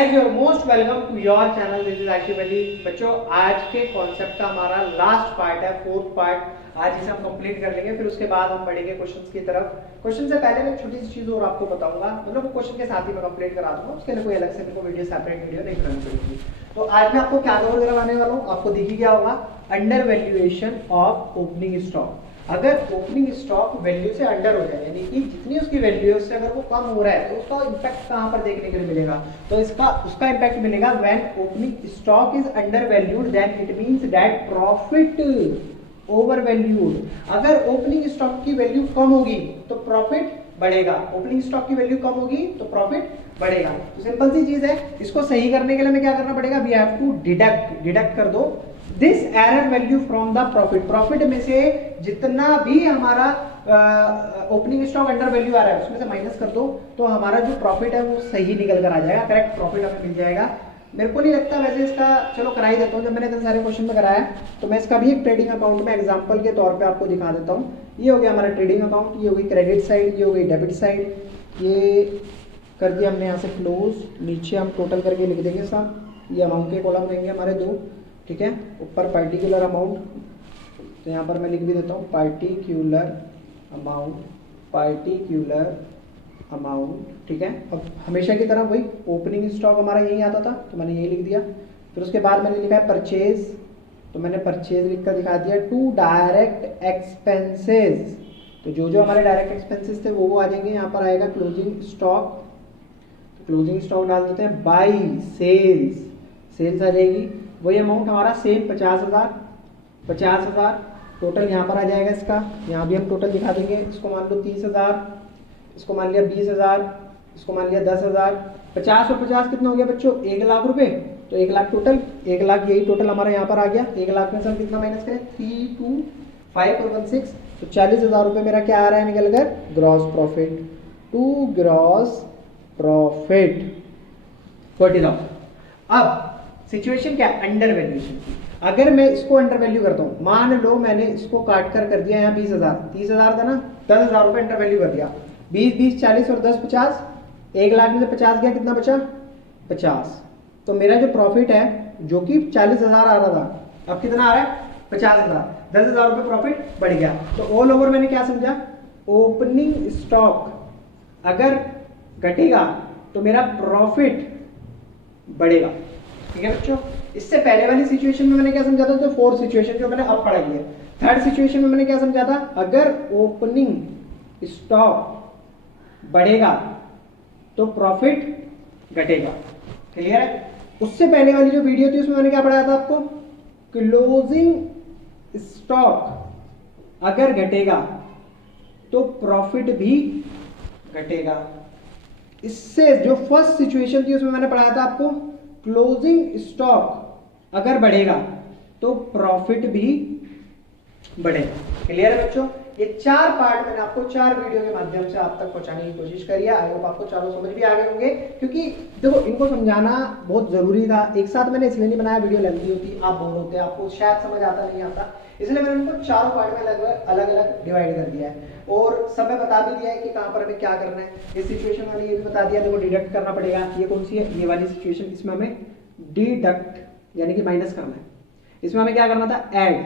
Guys you are most welcome to your channel. This is Ashif Ali. बच्चों आज के concept का हमारा लास्ट पार्ट है, फोर्थ पार्ट। आज इसे हम कंप्लीट कर लेंगे, फिर उसके बाद हम बढ़ेंगे क्वेश्चंस की तरफ। क्वेश्चन से पहले मैं एक छोटी सी चीज और आपको बताऊंगा, मतलब क्वेश्चन के साथ ही मैं कंप्लीट करा दूंगा, उसके लिए कोई अलग से मेरे को वीडियो सेपरेट वीडियो नहीं बनानी पड़ेगी। तो आज मैं आपको क्या कवर करवाने वाला हूँ, आपको दिख ही गया होगा, under valuation of opening stock. अगर ओपनिंग स्टॉक वैल्यू से अंडर हो जाए, यानी कि जितनी उसकी वैल्यू है उससे अगर वो कम हो रहा है, तो उसका इंपैक्ट कहां पर देखने के लिए मिलेगा? तो उसका इंपैक्ट मिलेगा when opening stock is under valued, then it means that profit over valued. अगर ओपनिंग स्टॉक की वैल्यू कम होगी तो प्रॉफिट बढ़ेगा, ओपनिंग स्टॉक की वैल्यू कम होगी तो प्रॉफिट बढ़ेगा। तो सिंपल सी चीज है, इसको सही करने के लिए हमें क्या करना पड़ेगा? वी हैव टू डिडक्ट कर दो this error value from the profit. Profit में से जितना भी हमारा ओपनिंग स्टॉक अंडर वैल्यू आ रहा है उसमें से माइनस कर दो, तो हमारा जो प्रॉफिट है वो सही निकल कर आ जाएगा, करेक्ट प्रॉफिट हमें मिल जाएगा। मेरे को नहीं लगता वैसे इसका, चलो करा ही देता हूँ, जब मैंने इतने सारे क्वेश्चन में कराया तो मैं इसका भी एक ट्रेडिंग अकाउंट में एग्जांपल के तौर पे आपको दिखा देता हूँ। ये हो गया हमारा ट्रेडिंग अकाउंट, ये हो गई क्रेडिट साइड, ये हो गई डेबिट साइड, ये कर दिया हमने यहाँ से क्लोज। नीचे हम टोटल करके लिख देंगे साहब, ये अमाउंट के कॉलम रहेंगे हमारे दो, ठीक है। ऊपर पार्टिकुलर अमाउंट, तो यहाँ पर मैं लिख भी देता हूँ पार्टिकुलर अमाउंट, ठीक है। अब हमेशा की तरह वही ओपनिंग स्टॉक हमारा यही आता था, तो मैंने यही लिख दिया। फिर उसके बाद मैंने लिखा है परचेज, तो मैंने परचेज लिख कर दिखा दिया। टू डायरेक्ट एक्सपेंसेस, तो जो जो हमारे डायरेक्ट एक्सपेंसेस थे वो आ जाएंगे। यहाँ पर आएगा क्लोजिंग स्टॉक, क्लोजिंग स्टॉक डाल देते हैं। बाई सेल्स आ जाएगी, वही अमाउंट हमारा सेम 50,000 टोटल यहाँ पर आ जाएगा इसका। यहाँ भी हम टोटल दिखा देंगे, इसको मान लो 30,000, इसको मान लिया 20,000, इसको मान लिया 10,000। 50 और 50 कितना हो गया बच्चों? 1 लाख रुपए। तो 1 लाख टोटल, 1 लाख यही टोटल हमारा यहाँ पर आ गया। 1 लाख में से हम कितना माइनस करें? 3, 2, 5 और 1 6, तो 40,000 रुपये मेरा क्या आ रहा है निकल कर? Gross profit. To gross profit 40,000। अब सिचुएशन क्या है? अंडर वैल्यूएशन की। अगर मैं इसको अंडर वैल्यू करता हूँ, मान लो मैंने इसको काट कर दिया यहाँ 20,000, 30,000 था ना, 10,000 रुपये अंडर वैल्यू कर दिया। 20, 20, 40 और 10, 50। 1 लाख में से 50 गया, कितना बचा? 50। तो मेरा जो प्रॉफिट है जो कि 40,000 आ रहा था, अब कितना आ रहा है? 50,000। 10,000 रुपये प्रॉफिट बढ़ गया। तो ऑल ओवर मैंने क्या समझा? ओपनिंग स्टॉक अगर घटेगा तो मेरा प्रॉफिट बढ़ेगा, ठीक है बच्चों। इससे पहले वाली सिचुएशन में मैंने क्या समझा था? तो फोर्थ सिचुएशन जो मैंने अब पढ़ाई है। थर्ड सिचुएशन में मैंने क्या समझा था? अगर ओपनिंग स्टॉक बढ़ेगा तो प्रॉफिट घटेगा, क्लियर है। उससे पहले वाली जो वीडियो थी उसमें मैंने क्या पढ़ाया था आपको? क्लोजिंग स्टॉक अगर घटेगा तो प्रॉफिट भी घटेगा। इससे जो फर्स्ट सिचुएशन थी उसमें मैंने पढ़ाया था आपको क्लोजिंग स्टॉक अगर बढ़ेगा तो प्रॉफिट भी बढ़ेगा, क्लियर है बच्चों। ये 4 पार्ट मैंने आपको 4 वीडियो के माध्यम से आप तक पहुंचाने की कोशिश करी है। आई होप आपको चारों समझ भी आ गए होंगे, क्योंकि देखो इनको समझाना बहुत जरूरी था। एक साथ मैंने इसलिए नहीं बनाया, वीडियो लेंथी होती, आप बोर होते, आपको शायद समझ आता नहीं आता, इसलिए मैंने उनको चारों पार्ट में अलग अलग डिवाइड कर दिया है। और सब में बता भी दिया है कि कहाँ पर हमें क्या करना है। इस सिचुएशन वाली ये भी बता दिया, देखो डिडक्ट करना पड़ेगा। ये कौन सी है? ये वाली सिचुएशन, इसमें हमें डिडक्ट यानी कि माइनस करना है। इसमें हमें क्या करना था? ऐड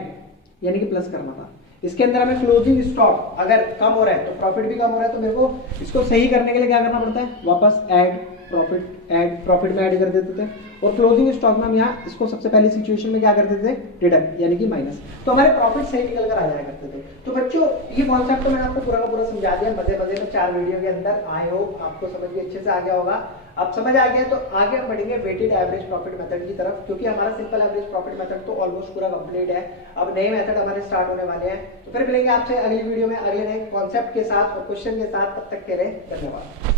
यानी कि प्लस करना था। इसके अंदर हमें क्लोजिंग स्टॉक अगर कम हो रहा है तो प्रॉफिट भी कम हो रहा है, तो मेरे को इसको सही करने के लिए क्या करना पड़ता है? वापस ऐड प्रॉफिट में ऐड कर देते थे। और क्लोजिंग स्टॉक में हम यहाँ इसको सबसे पहली सिचुएशन में क्या करते थे? डिडक्ट यानी कि माइनस, तो हमारे प्रॉफिट सही निकल कर आ जाया करते थे। तो बच्चों ये कॉन्सेप्ट तो मैंने आपको पूरा का पूरा समझा दिया मजे में 4 वीडियो के अंदर। आई होप आपको समझ भी अच्छे से आ गया होगा। अब समझ आ गया तो आगे हम बढ़ेंगे वेटेड एवरेज प्रॉफिट मेथड की तरफ, क्योंकि हमारा सिंपल एवरेज प्रॉफिट मेथड तो ऑलमोस्ट पूरा कंप्लीट है। अब नए मेथड हमारे स्टार्ट होने वाले हैं। तो फिर मिलेंगे आपसे अगली वीडियो में अगले नए कॉन्सेप्ट के साथ और क्वेश्चन के साथ। तब तक के लिए धन्यवाद।